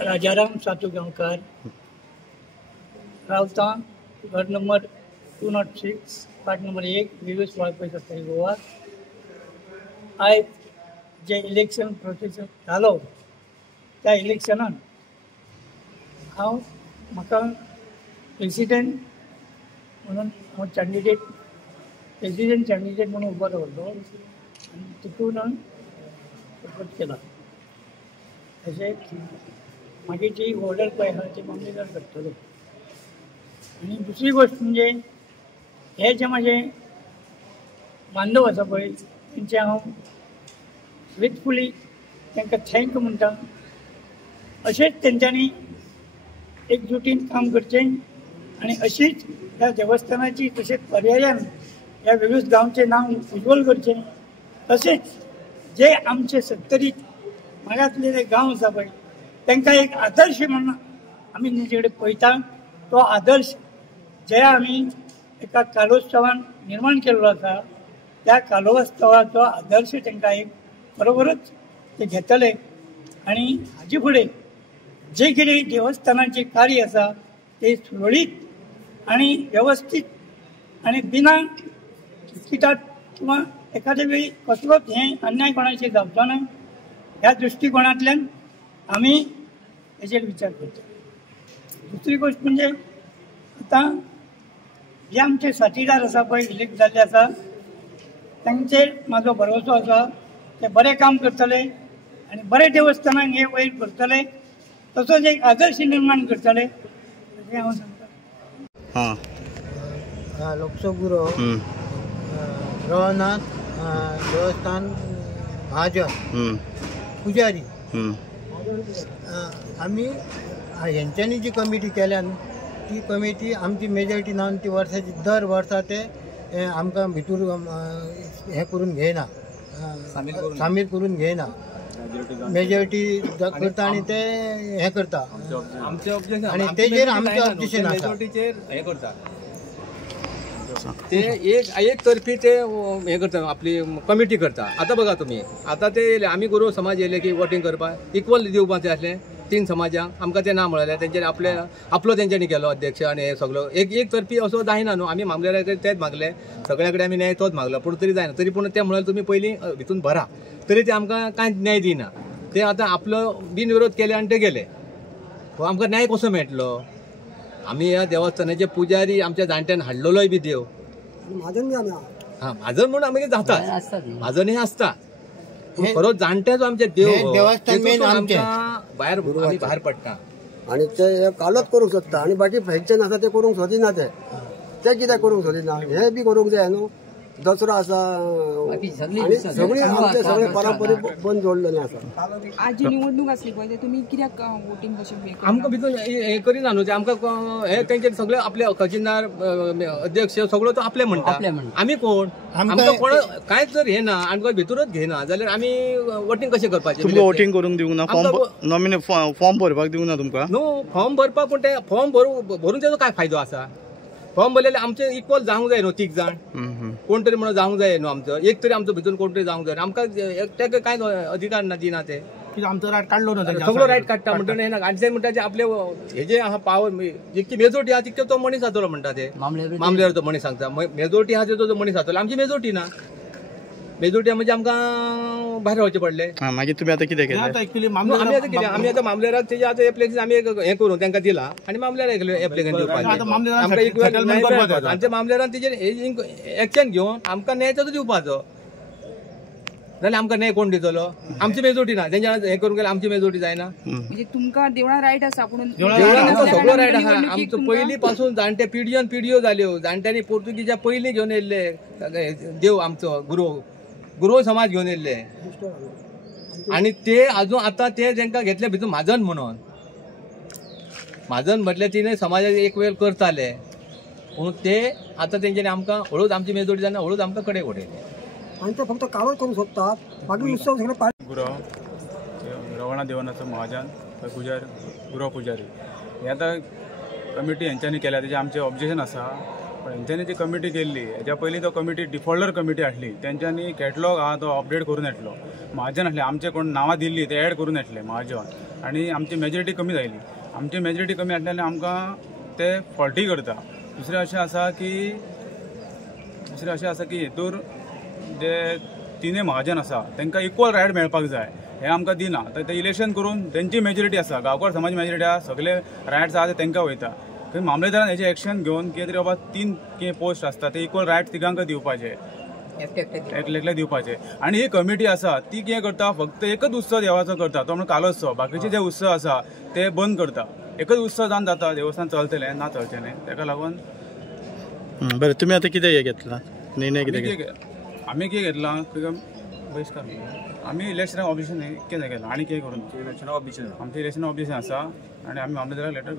राजाराम सातूगांवकार रावता घर number 206 part number 1 विवेस वाळपय सत्ताई गोवा। आयज जे इलेक्शन प्रोसेस जालो त्या इलेक्शनान म्हाका प्रेसिडेंट म्हणून हांव प्रेसिडेंट कॅन्डिडेट म्हणून उबो रावलो आनी तितून सपोर्ट केला। तशेंच मागीर जी ऑर्डर पळय आहा ती मामलेदार करतलो। आनी दुसरी गोष्ट म्हणजे हे जे म्हाजे बांधव आसा पळय तेंचे हांव फेथफुली तांकां थँक म्हणटा। अशेंच तेंच्यांनी एकजुटीन काम करचें आनी अशीच ह्या देवस्थानाची तशेंच पर्यायान ह्या वेगळ्याच गांवचें नांव उज्वल करचें। तशेंच जे आमचे सत्तरीत मागातले जे गांव आसा पळय तांकां एक आदर्श म्हणून आमी तेंचे कडेन पळयता। तो आदर्श जे आमी एका कालोत्सवान निर्माण केल्लो आसा त्या कालोत्सवाचो आदर्श तांकां एक बरोबरच ते घेतले आनी हाजे फुडें जे कितें देवस्थानाचें कार्य आसा ते सुरळीत आनी वेवस्थीत आनी बिना किटात किंवा एखाद्या वेळी कसलोच हें अन्याय कोणाचेर जावचो ना ह्या दृश्टिकोनांतल्यान आमी हेजेर विचार करता। दुसरी गोष्ट म्हणजे आतां जे आमचे साथीदार आसा पळय इलेक्ट जाल्ले आसा तांचेर म्हाजो भरवसो आसा ते बरें काम करतले आनी बरें देवस्थानाक हे वयर करतले तसोच एक आदर्श निर्माण करतले अशें हांव सांगता। लोकसभुरो रवनाथ देवस्थान महाजन पुजारी आमी हेंच्यांनी जी कमिटी केल्या ती कमिटी आमची मेजॉरिटी ना ती वर्साची दर वर्सा ते आमकां भितूर हें करून घेयना सामील करून घेयना मेजॉरिटी करता आनी ते हें करता आनी तेजेर आमचें ऑब्जेक्शन आसा हें करता ते एक तर्फी ते हें करता आपली कमिटी करता। आतां बघा तुमी आतां ते आमी गोरव समाज येयले की वोटींग करपाक इक्वल दिवपाचें आसलें 3 समाजांक आमकां तें ना म्हळें तेंच्यांनी आपलो तेंच्यांनी केलो अध्यक्ष आनी हे सगळो एक तर्फी असो जायना न्हू। आमी मामलेदारा कडेन तेच मागले सगळ्या कडेन आमी न्याय तोच मागलो पूण तरी जायना तरी पूण ते म्हळ्यार तुमी पयलीं भितून भरा तरी ते आमकां कांयच न्याय दिना। ते आतां आपलो बिनविरोध केले आनी ते गेले आमकां न्याय कसो मेळटलो। आमी ह्या देवस्थानाचे पुजारी आमच्या जाणट्यान हाडलेलोय बी देव म्हाजन म्हणून आमी जाता म्हाजन हे आसता पूण खरो जाणट्याचो आमचे देव भायर पडटा आनी ते कालोच करूंक सोदता आनी बाकी फॅक्शन आसा ते करूंक सोदिना ते कित्याक करूंक सोदिना हे बी करूंक जाय न्हू। दसरो आसा सगळी आमचे सगळे पारंपारीक बंद जोडलेले आसा। आज निवडणूक आसली पळय तुमी कित्याक वोटींग कशें आमकां भितून हें करिना न्हू आमकां हे तेंचे सगळे आपले खजिनदार अध्यक्ष सगळो तो आपले म्हणटा आमी कोण आमकां कोण कांयच जर हें ना आमकां भितरूच घेयना जाल्यार आमी वोटींग कशें करपाचें। तुमकां वोटींग करूंक दिवंक ना नॉमिनेट फॉर्म भरपाक दिवंक ना तुमकां न्हू फॉर्म भरपाक पूण ते फॉर्म भरून तेजो काय फायदो आसा। फॉर्म भरलेले आमचे इक्वल जावंक जाय न्हू 3 जाण कोण तरी म्हणून जावंक जाय न्हू आमचो एक तरी आमचो भितून कोण तरी जावंक जाय आमकां एकट्याक कांय अधिकार ना दिना ते आमचो रायट काडलो ना सगळो रायट काडटा म्हणटा हें आनी ते म्हणटा ते आपले हेजे आहा पावर जितकी मेजॉरिटी आहा तितके तो मनीस जातलो म्हणटा ते मामलेदार तो मनीस सांगता मेजॉरिटी आहा तो मनीस जातलो आमची मेजॉरिटी ना मेजॉरिटी म्हणजे आमकां भायर रावचें पडलें। मागीर तुमी आतां कितें केलें आमी आतां मामलेदाराक तेजे आतां एप्लिकेशन आमी हें करून तांकां दिलां आनी मामलेदाराक एप्लिकेशन दिवपाचें आमच्या मामलेदारान तेजेर एक्शन घेवन आमकां न्याय ताचो दिवपाचो जाल्यार आमकां न्याय कोण दितलो आमची मेजॉरिटी ना तेंच्या हें करून गेल्यार आमची मेजॉरिटी जायना। म्हणजे तुमकां देवळां रायट आसा पूण सगळो रायट आहा आमचो पयलीं पासून जाणटे पिढयो जाल्यो जाणट्यांनी पोर्तुगीजाच्या पयलीं घेवन येयल्ले देव आमचो गुरव समाज घेवन येयल्ले आनी ते आजून आतां ते तांकां घेतले भितून म्हाजन म्हणून म्हाजन म्हटल्यार तिणें समाजाक एक वेळ करताले पूण ते आतां तेंच्यांनी आमकां हळूच आमची मेजॉरिटी जायना हळूच आमकां कडेन उडयले आनी ते फक्त कालोच करूंक सोदतात बाकी उत्सव सगळे गुरव रवणा देवनाथो महाजन गुरव पुजारी हे आतां कमिटी हेंच्यांनी केल्या तेजें आमचें ऑब्जेक्शन आसा पण हेंच्यांनी जी कमिटी केल्ली हेच्या पयलीं तो कमिटी डिफॉल्टर कमिटी हाडली तेंच्यांनी कॅटलॉग आहा तो अपडेट करून येतलो महाजन हाडले आमचे कोण नांवां दिल्ली ते ऍड करून येतले महाजन आनी आमची मेजॉरिटी कमी जायली. आमची मेजॉरिटी कमी आसल्याने आमकां ते फॉल्टी करता. दुसरें अशें आसा की हेतूर जे तिनूय महाजन आसा तांकां इक्वल रायट मेळपाक जाय, हे आमकां दिना. तर ते इलेक्शन करून तेंची मेजॉरिटी आसा, गांवकार समाज मेजॉरिटी आसा, सगळे रायट्स आसा ते तांकां वयता. खंय मामलेदारान हेजें एक्शन घेवन कितें तरी बाबा 3 पोस्ट आसता ते इक्वल रायट्स तिगांक दिवपाचे, एकल्याक दिवपाचे. आनी ही कमिटी आसा ती कितें करता, फक्त एकच उत्सव देवाचो करता, तो म्हणजे कालोत्सव. बाकीचे जे उत्सव आसा ते बंद करता. एकच उत्सव जावन जाता, देवस्थान चलतलें ना चलचें, ताका लागून. बरें, तुमी आतां कितें हें घेतला निर्णय? आमी कितें घेतला बहिष्कार. आमी इलेक्शनाक ऑब्जेक्शन कितें केलां आनी कितें करून आमचें इलेक्शन ऑब्जेक्शन आसा आनी आमी मामलेदाराक लेटर